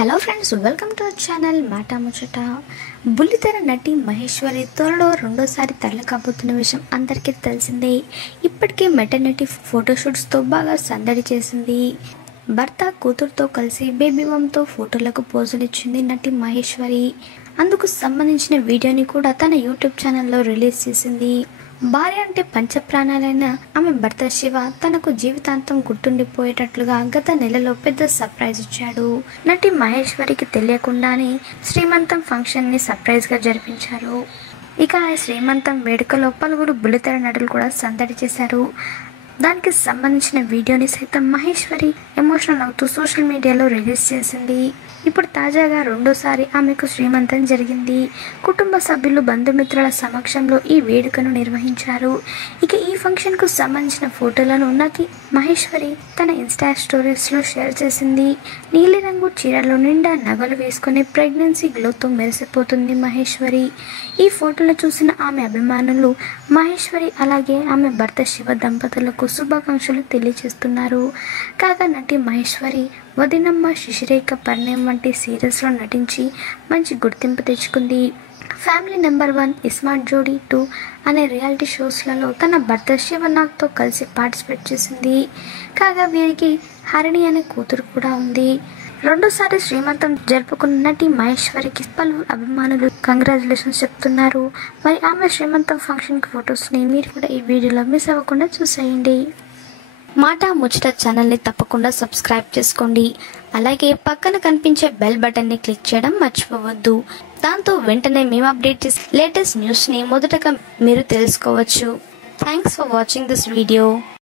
Hello friends, welcome to our channel మాట ముచ్చట. బుల్లితెర నటి మహేశ్వరి త్వరలో రెండోసారి తల్లి కాబోతున్న విషయం అందరికీ తెలిసిందే. ఇప్పటికే మెటర్నిటీ ఫోటోషూట్స్తో బాగా సందడి చేసింది. భర్త కూతురుతో కలిసి బేబీ బంతో ఫోటోలకు పోజులు ఇచ్చింది నటి మహేశ్వరి. అందుకు సంబంధించిన వీడియోని కూడా తన యూట్యూబ్ ఛానల్లో రిలీజ్ చేసింది. భార్య అంటే పంచప్రాణాలైన ఆమె భర్త శివ తనకు జీవితాంతం గుర్తుండిపోయేటట్లుగా గత నెలలో పెద్ద సర్ప్రైజ్ ఇచ్చాడు. నటి మహేశ్వరికి తెలియకుండానే శ్రీమంతం ఫంక్షన్ ని సర్ప్రైజ్ గా జరిపించారు. ఇక ఆ శ్రీమంతం వేడుకలో పలువురు బుల్లితెర నటులు కూడా సందడి చేశారు. దానికి సంబంధించిన వీడియోని సైతం మహేశ్వరి ఎమోషనల్ అవుతూ సోషల్ మీడియాలో రిలీజ్ చేసింది. ఇప్పుడు తాజాగా రెండోసారి ఆమెకు శ్రీమంతం జరిగింది. కుటుంబ సభ్యులు బంధుమిత్రుల సమక్షంలో ఈ వేడుకను నిర్వహించారు. ఇక ఈ ఫంక్షన్కు సంబంధించిన ఫోటోలను నటి మహేశ్వరి తన ఇన్స్టా స్టోరీస్లో షేర్ చేసింది. నీలిరంగు చీరలో నిండా నగలు వేసుకుని ప్రెగ్నెన్సీ గ్లోతో మెరిసిపోతుంది మహేశ్వరి. ఈ ఫోటోలు చూసిన ఆమె అభిమానులు మహేశ్వరి అలాగే ఆమె భర్త శివ దంపతులకు శుభాకాంక్షలు తెలియజేస్తున్నారు. కాగా నటి మహేశ్వరి వదినమ్మ, శిశిరేఖ, పరిణయం వంటి సీరియల్స్లో నటించి మంచి గుర్తింపు తెచ్చుకుంది. ఫ్యామిలీ నెంబర్ 1, ఇస్మార్ట్ జోడీ 2 అనే రియాలిటీ షోస్లలో తన భర్త శివనాగ్తో కలిసి పార్టిసిపేట్ చేసింది. కాగా వీరికి హరిణి అనే కూతురు కూడా ఉంది. రెండోసారి శ్రీమంతం జరుపుకున్న నటి మహేశ్వరికి పలువురు అభిమానులు కంగ్రాచులేషన్స్ చెప్తున్నారు. మరి ఆమె శ్రీమంతం ఫంక్షన్ ఫొటోస్ని మీరు కూడా ఈ వీడియోలో మిస్ అవ్వకుండా చూసేయండి. మాట ముచ్చట ఛానల్ని తప్పకుండా సబ్స్క్రైబ్ చేసుకోండి. అలాగే పక్కన కనిపించే బెల్ బటన్ని క్లిక్ చేయడం మర్చిపోవద్దు. దాంతో వెంటనే మేము అప్డేట్ చేసే లేటెస్ట్ న్యూస్ని మొదటగా మీరు తెలుసుకోవచ్చు. Thanks for watching this video.